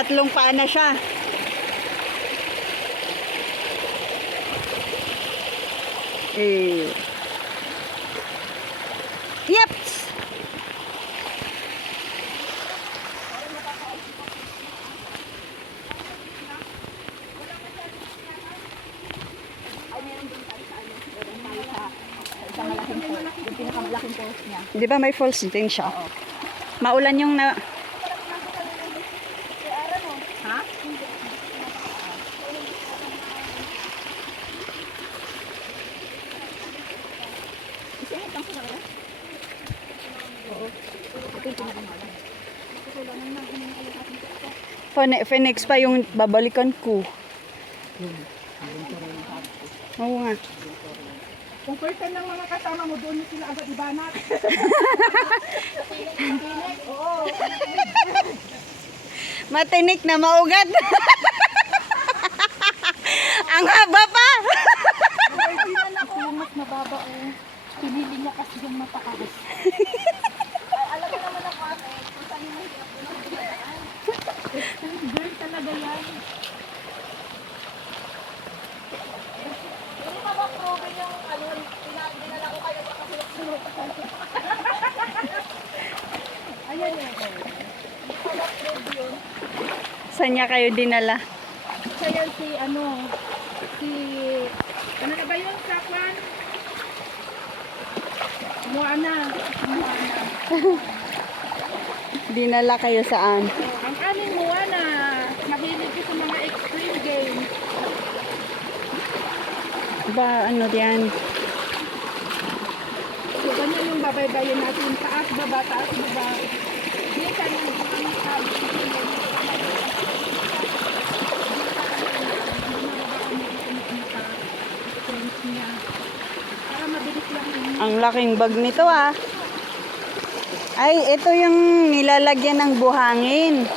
tatlong paa na siya. Eh. Yep. Yung pinakamalaking post niya. Di ba may falls din siya? Oo. Maulan yung na... Ha? Phoenix pa yung babalikan ko. Oo nga. Kung first time ng mga kasama mo, doon sila agad ibanat. Oo. Matinik na maugat. Ang haba pa. Hindi na ako mas mababa o. Pinili niya kasi yung mataas. Alam mo naman ako ate, kung saan yung mahirap doon ang pinadaan. Girl talaga yan. Hindi pa ba proven yung ano, dinala ko kayo baka sulok-sulok. Ayan yun. Hindi pa ba prove yun? Saan niya kayo dinala? Kaya si ano na ba yun sa kwan? Moana. Dinala kayo saan? Ang aming Moana, mahilig ko sa mga extreme games. Ba, ano yan? So, ganyan yung babaybayin natin. Taas, baba, taas, baba. Minsan yung mga sabi. Para mabilis lang yun. Ang laking bag nito ah. Ay, ito yung nilalagyan ng buhangin.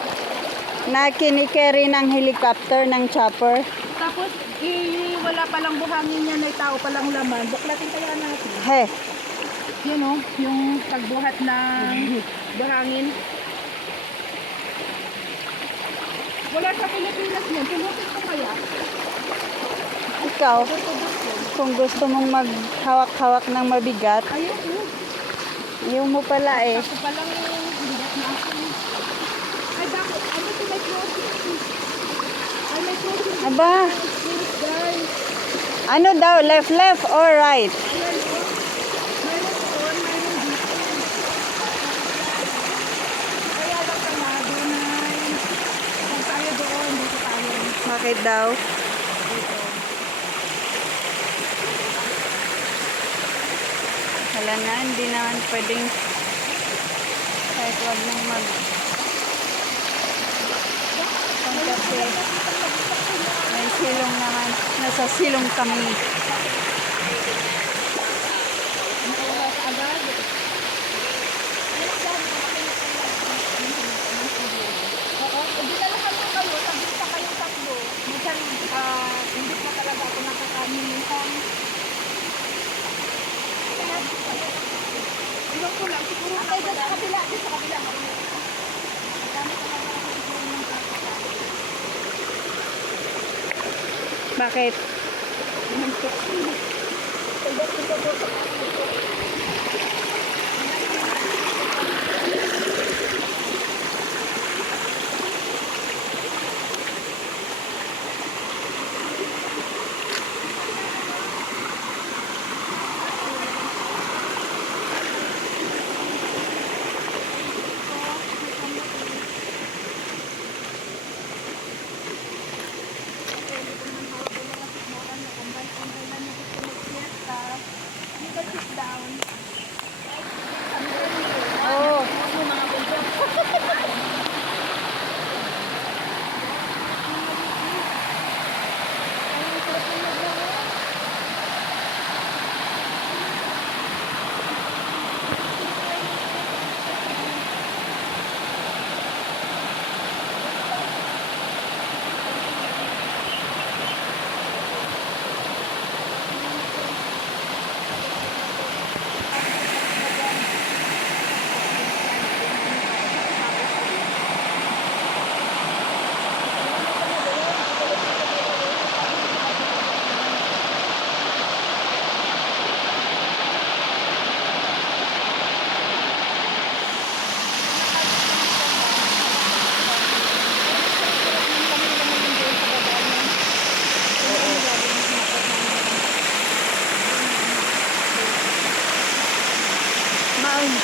Na kinikerry ng helicopter, ng chopper. Tapos, wala palang buhangin niya na tao palang laman. Buklatin kaya natin. He, Yun o, yung pagbuhat ng buhangin. Wala sa Pilipinas yun. Pinutin ko kaya. ikaw, Orthodox yun. kung gusto mong maghawak-hawak ng mabigat, Ayun o. ayaw mo pala eh. Ako palang bigat na ako. Ay, bakit? Ano ito may closing? Ay, may closing. Aba, Please, guys. ano daw, left or right? Ayan o. Mayroon doon, mayroon dito. Kaya lang pala, doon ay kung tayo doon, dito tayo. Bakit daw? Dito. Wala na, hindi naman pwedeng kahit wag nang mag kasi may silong naman. Nasa silong kami. Nakawala ka agad. Oo, dinalakan ko kayo, sabi pa kayong tatlo. Minsan, hindi pa talaga ako nakakanin. Minsan, iwan ko lang, siguro na pala. Sa kabila, di sa kabila. Dami ko lang siguro ng kakita. Bakit? Oh,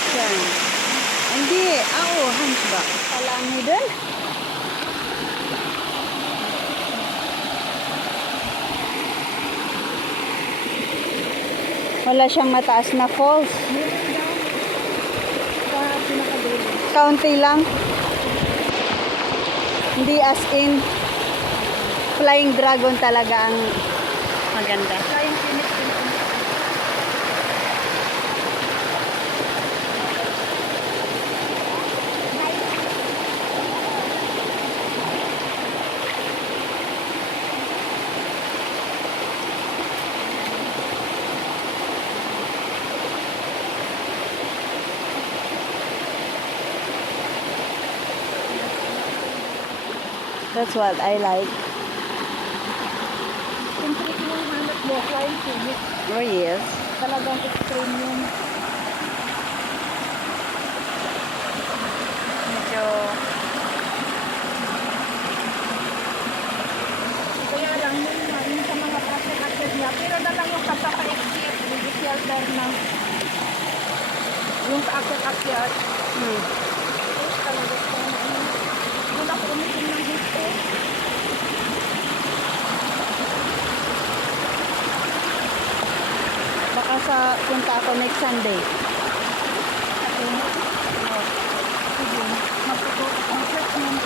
siya. Hindi, hunchback. Palangi doon. Wala siyang mataas na falls. Sa pinakadulo. Kaunti lang. Hindi as in flying dragon talaga ang maganda. Flying phoenix. That's what I like. Siyempre, kinuhanap mo, flying phoenix. Oh yes. Talagang extreme yun. Medyo Kaya lang yun sa mga pasok-asok niya. Pero na lang yung kasaka-exit, hindi shelter na. Yung kaakit-akit. Talaga ito. Doon ako umitin ng gusto. baka sa punta ako next Sunday. Sige, mag-search mo na.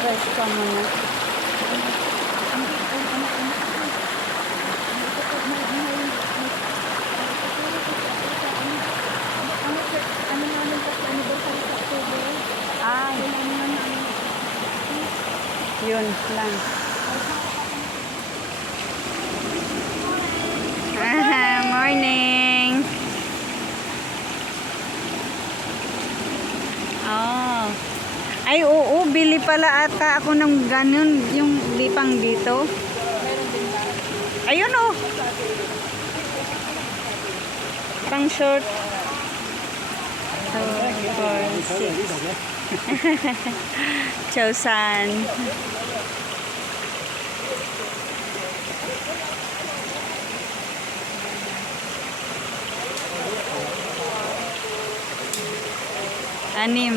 Rest ka muna. Ano namin kasi anniversary sa October? Ay, yun lang. Morning. Oh. Ay, oo, bili pala ata ako ng ganun, yung lipang dito. Ayun oh. Pang short. 2, 4, 6. Chosan. Anim.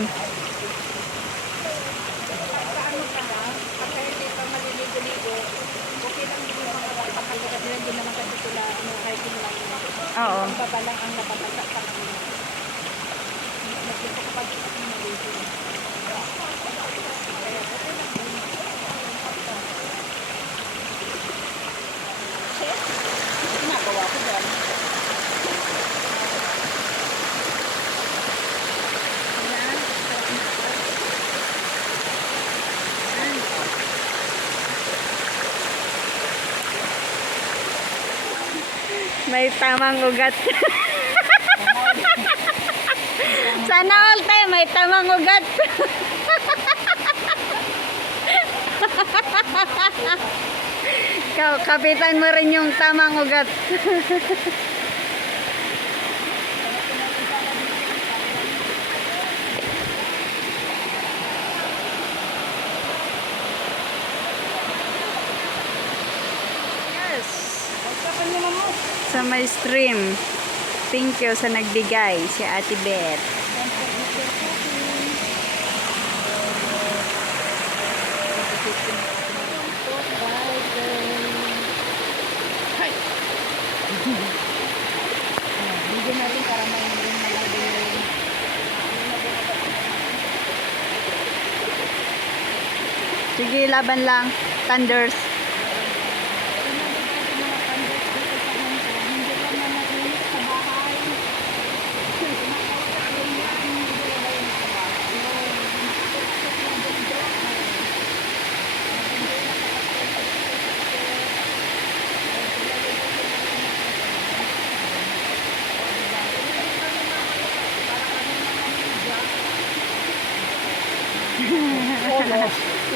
Oo. Babalang ang napatasa sa kanila. Ginagawa ko dyan. May tamang ugat. Sana all time may tamang ugat. Kapitan mo rin yung tamang ugat. Yes. Sa may stream. Thank you sa nagbigay, si Ate Beth. Hi. Hindi natin para maingin na lang. Sige, laban lang. Thunders.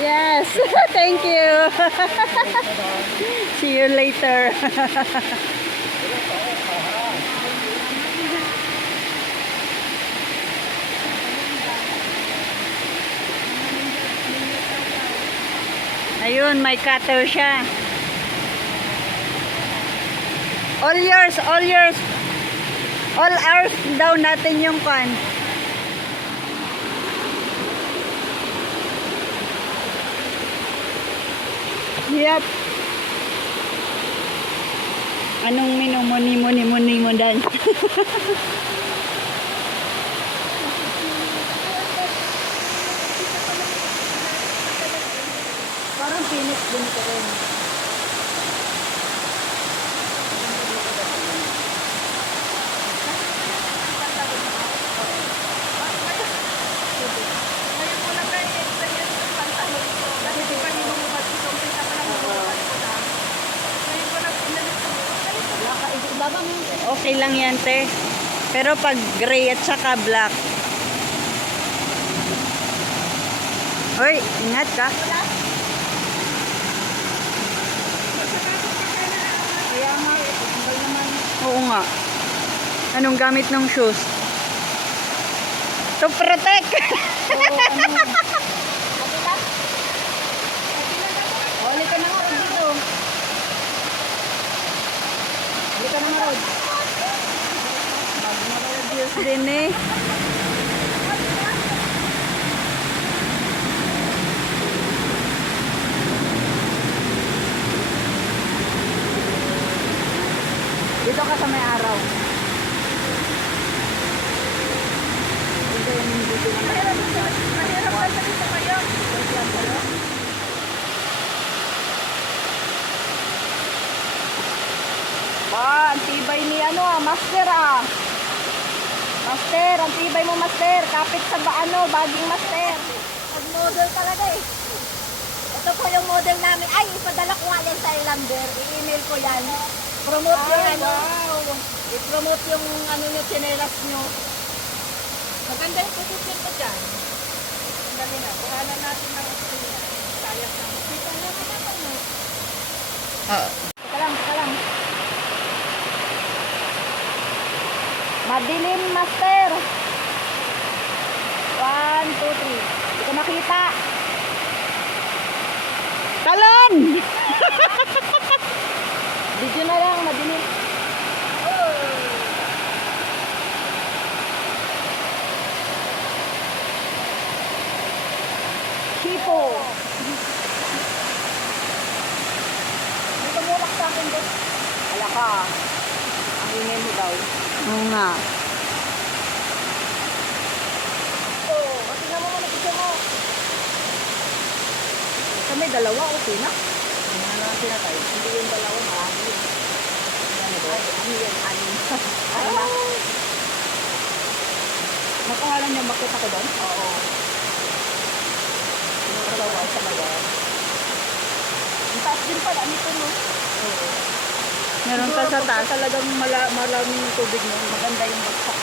Yes, thank you. See you later. Ayun, may cutter siya. All yours, all yours. All hours daw natin yung kwan. Yep. Anong minumuni mo dan? Parang Phoenix din ko rin. Ngayon ko lang na experience ng pantalon ko. Kasi di ba hinumubad ko itong pita ko lang hinumubad ko na. Ngayon ko lang pinalit ko. Ibaba mo yung Okay lang yan, te. Pero pag gray at saka black. Hoy, ingat ka. kaya nga, tanggal naman. Oo nga. Anong gamit ng shoes? To protect. Oo, ano. Huli ka na nga, Rod, dito. Huli ka na nga, Rod. Diyos din eh. Dito ka sa may araw. Mahirap ka sa dito kayo. Ang tibay ni master Master, ang tibay mo master. Kapit sa baging master. Mag-model talaga eh. Ito po yung model namin. Ay, ipadala ko nga yan sa Islander. I-email ko yan. Promote yung wow. I-promote yung nyo, chinelas nyo. Maganda yung position ko dyan. Dali na, kuhanan natin ng ospinya. Sayang na. Dito na naman mo. Teka lang. Madilim, master. 1, 2, 3. Hindi ko makita. Talon! Video na lang, madilim. Tipo. Hindi tumulak sa akin doon. Ala ka. Ang ingay mo daw. Oo nga. Kasi naman mo nakita mo. Kami dalawa, okay na. Ano na natin na tayo? Hindi yung dalawa, marami yun. Ano yan? Anim. Nakuhalan niya makita ko doon? Oo. Dalawa sa lawan. Ang taas din pala nito, no? Oo. Meron pa sa taas. Talagang malaming yung tubig mo. Maganda yung bagsak.